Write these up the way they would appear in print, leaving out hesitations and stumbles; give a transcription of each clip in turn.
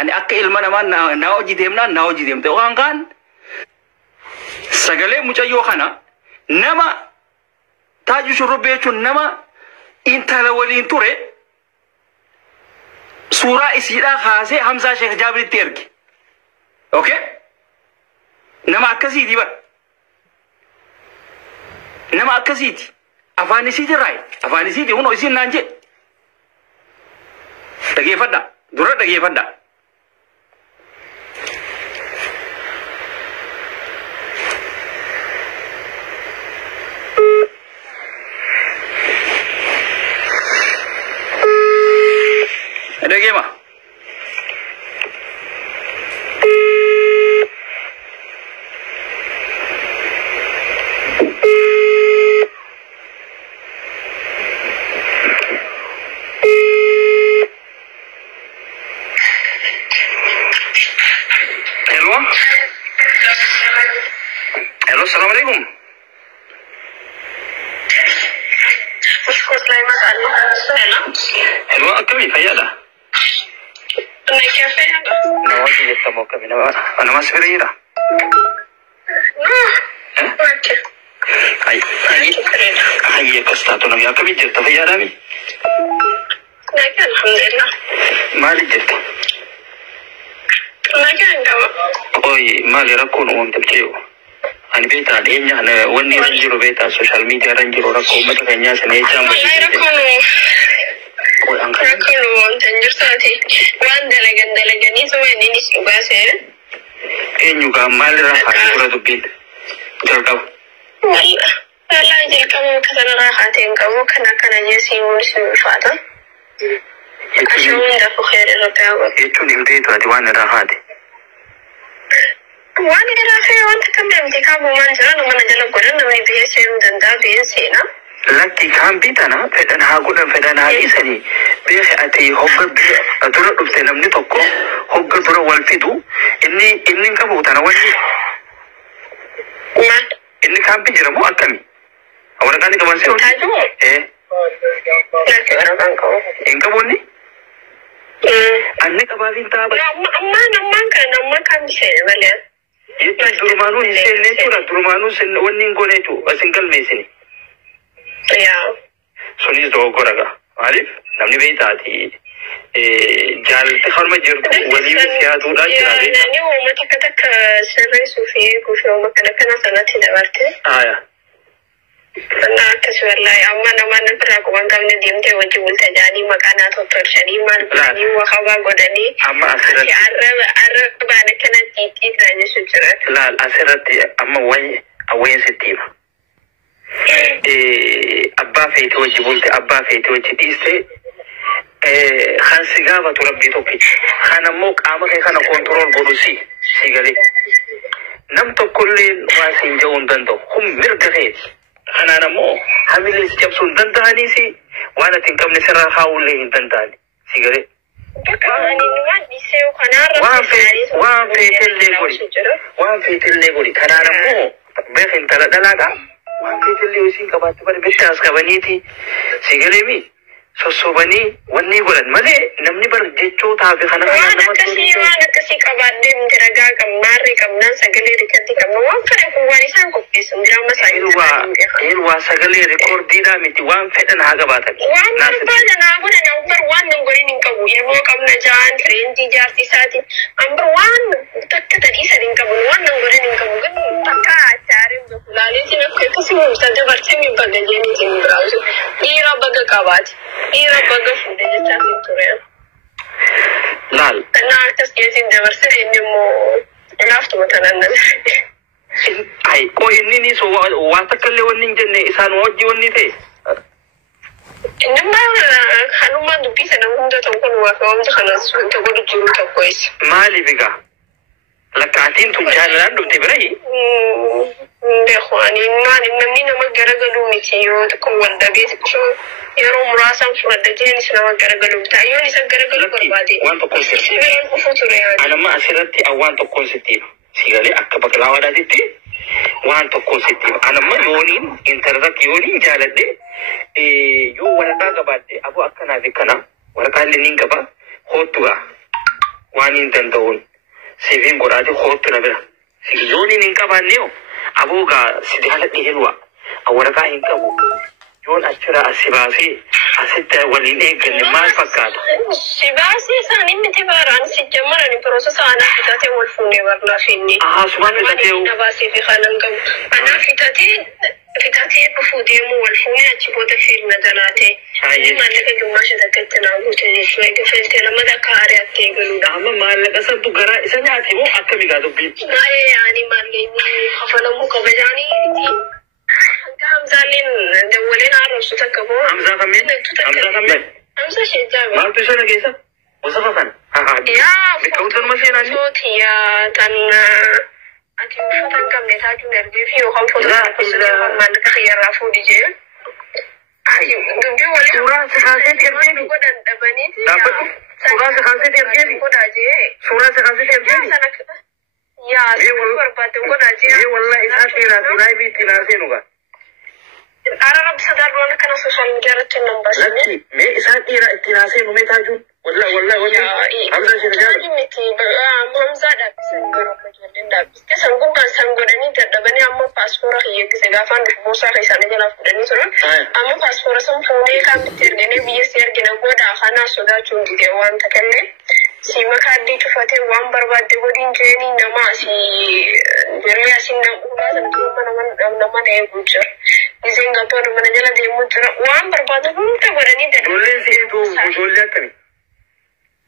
ani akka ilma namaa na hojii deemnaan na hojii deemte waan kaan sagalee mucayyoo kana nama taaju shurrubbee jechuun nama intala waliin ture suuraa isiidhaa kaasee Hamzaa Sheekh Jaabiritti erge. Okay? Nama akkasiiti bara. Nama akkasiiti. Afaan isiiti raay. Afaan isiiti hunoo isiin naan jedhe. Dhageeffadha. Dura dhageeffadha. Dhageema. Hello, assalamu alaikum. Hello, akami fayada. Nawaji jetta mo kami ana masfirira. Ay kastato no ya kami jetta fayada mi. Alhamdulillah. Mali jetta. Oi, mali rakko no wonte ceyo. Ani beta denya ana wonni ranjiro beta social media ranjiro rakko mata kanya sane chamba. Oi angka. Rakko no wonte njurtati. Wan dalagan so ni ni subase. Enyuga mali rafa kura dubin. Jalkaw. Wallahi jalkaw kasana rahate ngawo kana yesi mun fata. Ashun da fu khair rabbawa. Etu ni mteto ati wana rahate. Wani da lafiya wanda kan da muke kamo manjara no mana jala gurin da mai biye sai mun da biye sai na laki kan bitana fedan ha gudan fedan ha isani biye ati hobba biye atura dubte namni tokko hogga tura wal fidu inni ka butana wani ma inni kan bijira mu akami awara kan ka manse laki ara kan ko in ka bonni anni ka ba vinta ba amma nan kan sai bale Itu durmanu isenne tura durmanu sen wonni ngonetu asingal mesini. Ya. Soni do goraga. Arif namni beitati jalti kharma jirtu wali siyadu da jirabe. Ni wo matakataka sirri sufi ku fi makana sanati da warte. Aya. Ana kasu wallahi amma na man fara ko ban kamne dimte waje bulta jani makana to torshani man ni wa hawa godani amma asirati araba na kana titi da ne sujura la asirati amma wani awaye sitima abba feito waje bulta abba feito waje diste khan sigaba to rabbi to ki khana mo kama kai kana control bodusi sigale nam to kullin wasin jawun dando hum mirghe أنا نمو حمل يجبسون دنداني سي وأنا تنكم نسرها حاولين دنداني سيجري. وان في تللي كنا نمو بخن تلا دلاga وان في تللي وسين كبات بر بيتاس كبنيتي سيجري مي سوسوبني وني قولن ملي نمني بر جيتشو تابي خنا وانا كسي كبات دم ترجع كم ماري كم نان سجلي ركتي كم وان فرق واريسان كوكيس مدرا مسائل سجلي ريكورد دينا متي وان فتن هذا باتك وان فرق أنا أقول أنا أمبر وان نقولين إنكبو يبغى كم نجان ترين تجار تساتي أمبر وان تكتر إيسا إنكبو وان نقولين إنكبو كم تكا أشارم بقولالي تنا كسي مستدى برسمي بغجيني تين براوزو إيرا بغا كبات إيرا بغا فودي جتاسي توريا لال أنا أتسكيتين دبرسي إنمو نافتو متنان Ay, ko inni ni so wata kalle wannan janne isan waji wonni te. Inda hanuma dubi sanan hunda ta kun wa ko mun kana su ta gudu juru ta kois. Mali biga. Lakatin tun jalan do tibrai. Be khwani mali namni na magara galu mitiyo ta kun wanda be ko yaro murasan su da jeni sina magara galu ta yoni san gara galu barbade. Wanto konsiti. Ana ma asirati awanto konsiti. Sigale akka bakalawa da ditti waan tokko sitti anamma yooniin internet yooniin jaaladhe yoo waraqaa gabaadhe abu akkana fi kana waraqaa illee nin qaba hootuga وانين تندون سيفين قراتي خوت نبرة سيجوني نكبر نيو أبوكا سيدحلت نهلوا أوركا إنكبو يون أشرا السباسي أسيت ولين إيجن ما فكات سباسي ساني متباران سجمر أنا بروسس أنا فتاتي والفوني ورنا فيني سبحان الله نباسي في خاننكم أنا فتاتي بفوديمو والفوني أجيبوتا في المدلاتي ما لك جماشة تكتنا وتجي شوي قفلت لما ذكاري أتيقلوا أما ما لك أصلا تقرأ إساني أتيمو أكمي قادو بيت ما يعني ما ليني خفلمو كبجاني همزة لين دولين عرسو تكبو همزة كمين همزة شجابي ما تشانا كيسا وصفة يا بكوتن مشينا صوت يا تن أتي وفتن كم نتاجو نرجع فيه وهم فتن كسر ما نتخير رافو ديجي أتي دبي ولا سورة سخاسة ترجمي بدن دبني سورة سخاسة ترجمي سورة سخاسة ترجمي يا سورة بدن كذا والله إساتي راسي بيتي راسي نوغا أنا بصدر وانا كنا سوشيال ميديا رتنا بس لكن ما إساتي راسي نومي تاجون والله همزة شنجاب متي همزة ده بسنجرو مجودين ده بس كسانقوم بسنجراني تدبني أما باسبورة هي كسجافان بفوسا خيسانة جنا فدني سرون أما باسبورة سام فوني كم بترجعني بيسير جنا قودا خنا سودا چون جوان تكلم سيما كادي تفاتي وان برباد دودين جاني نما سي جرمي أسين نقولا سنتو نما ده بوجر إذن قطور من جلا ده بوجر وان برباد هم تبرني ده قولين سيدو بقولي كمي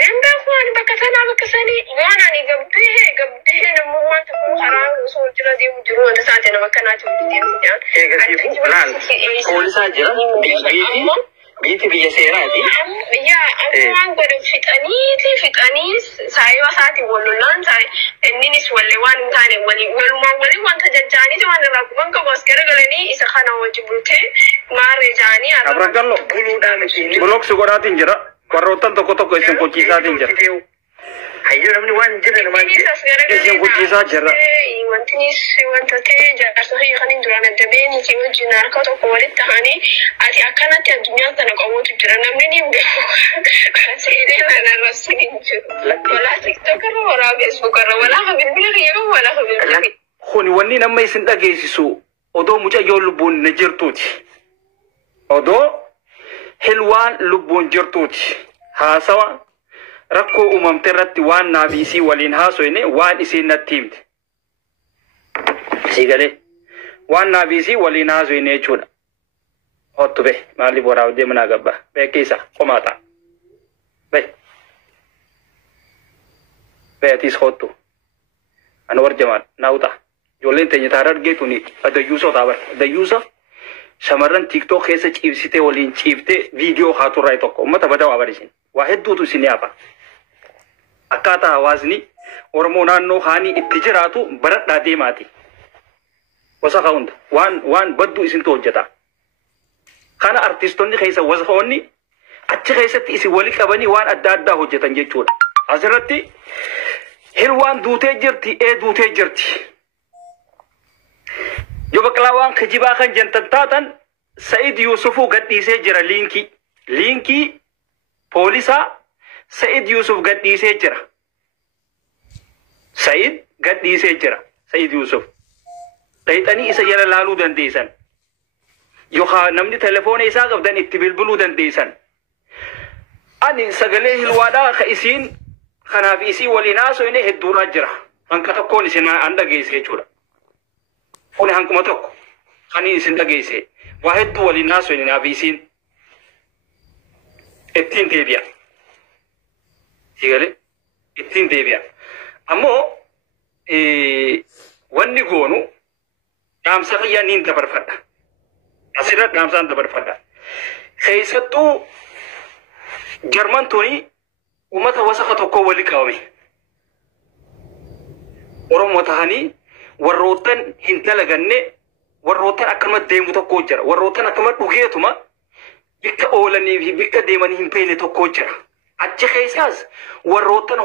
إنت أخوان بكتنا بكساني وانا ني قبته نمو تكون حرام وصول جلا دي بوجر وانت ساعتنا بكنا تودي دي مسجان إيه كسيبو لان قولي ساجرا بيتي بيسيراتي يا أخوان قد فتاني سايوا ساعتي ولولان ساي النيس واللوان تاني ولي وانت جاني جوان رابوان كباسكرة غلني إذا خانا وجبلته ما رجاني أبرقلو بلو دامتيني بلوك سقراتين جرا قروتان تكو اسم كوچيساتين جرا هيو نمني وان جرا نمان اسم كوچيسات جرا وانتني جارسو هي خانين دوران الدبيني كي وجي ناركو تقو ولد تهاني أتي أكانت الدنيا تنقومو تجرا نمني مبيخو سيدي أنا رسولين ولا تكتوكر ولا فيسبوكر ولا خبين بلغيو ولا خبين بلغيو خوني واني نما يسن داقيسيسو odoo mucayyoo lubbuun na jirtuuti odoo hilwaan lubbuun jirtuuti haasawa rakkoo uumamte irratti waan naabiisii waliin haasoyne waan isiin natti himte siigalee waan naabiisii waliin haasoyne jechuudha hottu be maaliif waraabdee deemanaa gabba beekeessa qomaa ta'a beetiis hottu ana warjamaan naawuta يولين تاني تارر جيتوني أديوسا تابر أديوسا شمرن تيك توك كيسة چيبسيته ولين چيبته فيديو خاطر راي توكو ما تبدا وابريشين واحد دو تو سيني أبا أكاتا آوازني ورمونان نو خاني اتجراتو برد دادي ماتي وسخاوند وان بدو اسين توجتا خانا ارتستوني خيسة وسخوني أتش خيسة اسي ولي كباني وان أدادا هجتا نجيچودا أزرتي هلوان دوتي جرتي دوتي جرتي جو بكلاوان خجيبا خان جنتن تاتن سعيد يوسفو قديسه جرا لينكي بوليسا سعيد يوسف قديسه جرا سعيد قديسه جرا سعيد يوسف تيتاني إسا يرى لالو دنديسان يوخا نمني تلفون إسا قبدان اتبلبلو دنديسان أني سغليه الوادا خيسين خنافيسي ولناسو إنه الدورا جرا أنك تكون إسنا عندك إسي جورا فوني هنكما تكو خاني إسن دقيسي واحد دولي الناس وإننا نافيسين اتين ديبيا تيغالي اتين ديبيا أمو واني قونو نامسا خيا نين تبرفتا أسيرات نامسان تبرفتا خيستو جرمان توني ومتا وسخة تكو ولي كاومي ورم وتهاني warrootan hin dalaganne warrootan akkama deemu tokko jira warrootan akkama dhugeetuma bikka oolanii fi bikka deemanii hin beekne tokko jira achi keessaas warrootan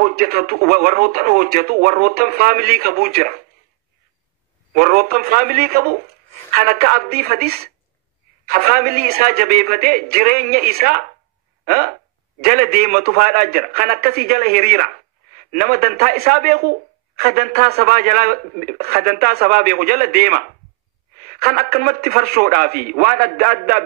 hojjetu warrootan faamilii qabu jira warrootan faamilii qabu kan akka abdii fadis ka faamilii isaa jabeeffatee jireenya isaa jala deematu faadhaa jira kan akkasii jala hiriira nama dantaa isaa beeku khadantaa sabaa beeku jala deema kan akkanumatti farshoodhaa fi waan adda addaa